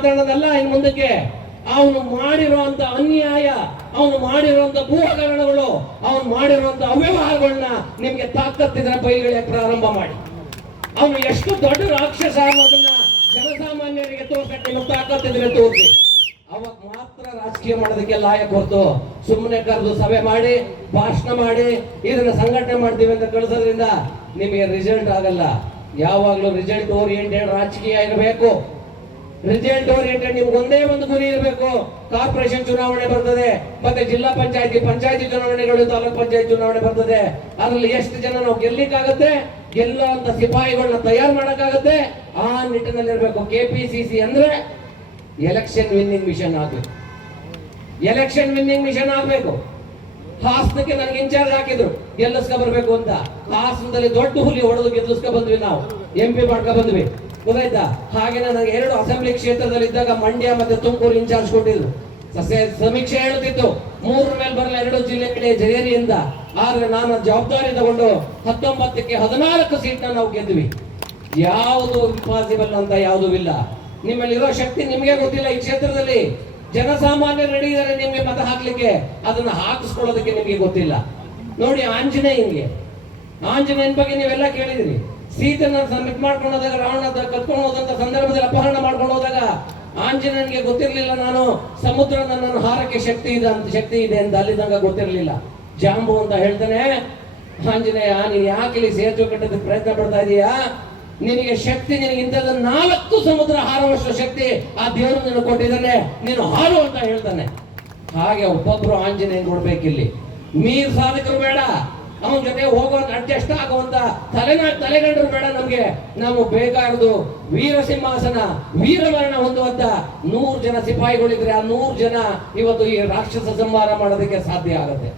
ಮಾತಾಡೋದಲ್ಲ. ಇನ್ನು ಮುಂದಕ್ಕೆ ಅವನು ಮಾಡಿರುವಂತ ಅನ್ಯಾಯ, ಅವನು ಮಾಡಿರುವಂತ ಭೂ ಹಗರಣಗಳು, ಅವನು ಮಾಡಿರುವಂತ ಅವ್ಯವಹಾರಗಳನ್ನ ನಿಮ್ಗೆ ತಾಕತ್ತಿದ್ರೆ ಬೈಗಳೇ ಪ್ರಾರಂಭ ಮಾಡಿ. ಅವನು ಎಷ್ಟು ದೊಡ್ಡ ರಾಕ್ಷಸ ಅನ್ನೋದನ್ನ ಜನಸಾಮಾನ್ಯರಿಗೆ ತೋರ್ಸಕ್ಕೆ ನಿಮಗೆ ತಾಕತ್ತಿದ್ರೆ ತೋರಿಸಿ. ಅವಾಗ ಮಾತ್ರ ರಾಜಕೀಯ ಮಾಡೋದಕ್ಕೆ ಲಾಯಕ್ ಹೊರತು ಸುಮ್ಮನೆ ಕರೆದು ಸಭೆ ಮಾಡಿ ಭಾಷಣ ಮಾಡಿ ಇದನ್ನ ಸಂಘಟನೆ ಮಾಡ್ತೀವಿ ಅಂತ ಕಳಿಸೋದ್ರಿಂದ ನಿಮಗೆ ರಿಸಲ್ಟ್ ಆಗಲ್ಲ. ಯಾವಾಗ್ಲೂ ರಿಸಲ್ಟ್ ಓರಿಯೆಂಟೆಡ್ ರಾಜಕೀಯ ಇರಬೇಕು. ರಿಸಲ್ಟ್ ಓರಿಯೆಂಟೆಡ್ ನಿಮ್ಗೆ ಒಂದೇ ಒಂದು ಗುರಿ ಇರಬೇಕು. ಕಾರ್ಪೊರೇಷನ್ ಚುನಾವಣೆ ಬರ್ತದೆ, ಮತ್ತೆ ಜಿಲ್ಲಾ ಪಂಚಾಯತಿ ಚುನಾವಣೆಗಳು, ತಾಲೂಕ್ ಪಂಚಾಯತ್ ಚುನಾವಣೆ ಬರ್ತದೆ. ಅದ್ರಲ್ಲಿ ಎಷ್ಟು ಜನ ನಾವು ಗೆಲ್ಲಿಕ್ಕಾಗತ್ತೆ, ಗೆಲ್ಲುವಂತ ಸಿಪಾಯಿಗಳನ್ನ ತಯಾರು ಮಾಡಕ್ಕಾಗತ್ತೆ, ಆ ನಿಟ್ಟಿನಲ್ಲಿ ಇರಬೇಕು. KPCC ಅಂದ್ರೆ ಎಲೆಕ್ಷನ್ ವಿನ್ನಿಂಗ್ ಮಿಷನ್ ಆಗ್ಬೇಕು. ಎಲೆಕ್ಷನ್ ವಿನ್ನಿಂಗ್ ಮಿಷನ್ ಆಗ್ಬೇಕು. ಹಾಸನಕ್ಕೆ ನನಗೆ ಇನ್ಚಾರ್ಜ್ ಹಾಕಿದ್ರು ಗೆಲ್ಲಿಸ್ಕೊ ಬರ್ಬೇಕು ಅಂತ. ಹಾಸನದಲ್ಲಿ ದೊಡ್ಡ ಹುಲಿ ಹೊಡೆದು ಗೆಲ್ಲಿಸ್ಕೊ ಬಂದ್ವಿ, ನಾವು MP ಮಾಡ್ಕೊ ಬಂದ್ವಿ, ಗೊತ್ತಾಯ್ತಾ? ಹಾಗೆ ನನಗೆ 2 ಅಸೆಂಬ್ಲಿ ಕ್ಷೇತ್ರದಲ್ಲಿ ಇದ್ದಾಗ ಮಂಡ್ಯ ಮತ್ತೆ ತುಮಕೂರು ಇನ್ಚಾರ್ಜ್ ಕೊಟ್ಟಿದ್ರು. ಸಮೀಕ್ಷೆ ಹೇಳುತ್ತಿತ್ತು 3 ಮೇಲೆ ಬರಲ್ಲ 2 ಜಿಲ್ಲೆ ಜಯರಿಯಿಂದ. ಆದ್ರೆ ನಾನು ಜವಾಬ್ದಾರಿ ತಗೊಂಡು 19ಕ್ಕೆ 14 ಸೀಟ್ನ ನಾವು ಗೆದ್ವಿ. ಯಾವುದು ಇಂಪಾಸಿಬಲ್ ಅಂತ ಯಾವುದೂ ಇಲ್ಲ. ನಿಮ್ಮಲ್ಲಿರೋ ಶಕ್ತಿ ನಿಮಗೆ ಗೊತ್ತಿಲ್ಲ. ಈ ಕ್ಷೇತ್ರದಲ್ಲಿ ಜನಸಾಮಾನ್ಯರು ರೆಡಿ ಇದ್ದಾರೆ ನಿಮ್ಗೆ ಮತ ಹಾಕ್ಲಿಕ್ಕೆ, ಅದನ್ನ ಹಾಕಿಸ್ಕೊಳ್ಳೋದಕ್ಕೆ ನಿಮಗೆ ಗೊತ್ತಿಲ್ಲ. ನೋಡಿ ಆಂಜನೇಯನ ಬಗ್ಗೆ ನೀವೆಲ್ಲ ಕೇಳಿದ್ರಿ. ಸೀತನ್ನ ಸಬ್ಮಿಟ್ ಮಾಡ್ಕೊಂಡು ಹೋದಾಗ, ರಾವಣ ಕತ್ಕೊಂಡು ಹೋದಂತ ಸಂದರ್ಭದಲ್ಲಿ ಅಪಹರಣ ಮಾಡ್ಕೊಂಡು ಹೋದಾಗ ಆಂಜನೇಯನಿಗೆ ಗೊತ್ತಿರ್ಲಿಲ್ಲ ನಾನು ಸಮುದ್ರ ನನ್ನ ಹಾರಕ್ಕೆ ಶಕ್ತಿ ಇದೆ ಅಂತ ಅಲ್ಲಿ ತನಕ ಗೊತ್ತಿರಲಿಲ್ಲ. ಜಾಂಬು ಅಂತ ಹೇಳ್ತಾನೆ, ಆಂಜನೇಯ ನೀನ್ ಯಾಕೆ ಇಲ್ಲಿ ಸೇತುವೆ ಕಟ್ಟೋದಕ್ಕೆ ಪ್ರಯತ್ನ ಪಡ್ತಾ ಇದೀಯಾ? ನಿನಗೆ ಶಕ್ತಿ, ನಿನಗೆ ಇಂಥದ್ದು 4 ಸಮುದ್ರ ಹಾರುವಷ್ಟು ಶಕ್ತಿ ಆ ದೇವರು ನಿನಗೆ ಕೊಟ್ಟಿದ್ದಾನೆ, ನೀನು ಹಾರು ಅಂತ ಹೇಳ್ತಾನೆ. ಹಾಗೆ ಒಬ್ಬೊಬ್ರು ಆಂಜನೇಯ ಕೊಡ್ಬೇಕಿಲ್ಲಿ. ಮೀರ್ ಸಾಧಕರು ಬೇಡ, ಅವನ ಜೊತೆ ಹೋಗುವಂತ ಅಡ್ಜಸ್ಟ್ ಆಗುವಂತ ತಲೆಗಂಡರು ಬೇಡ ನಮ್ಗೆ. ನಾವು ಬೇಕಾರದು ವೀರ ಸಿಂಹಾಸನ, ವೀರಮರಣ ಹೊಂದುವಂತ 100 ಜನ ಸಿಪಾಯಿಗಳಿದ್ರೆ ಆ 100 ಜನ ಇವತ್ತು ಈ ರಾಕ್ಷಸ ಸಂಹಾರ ಮಾಡೋದಕ್ಕೆ ಸಾಧ್ಯ ಆಗುತ್ತೆ.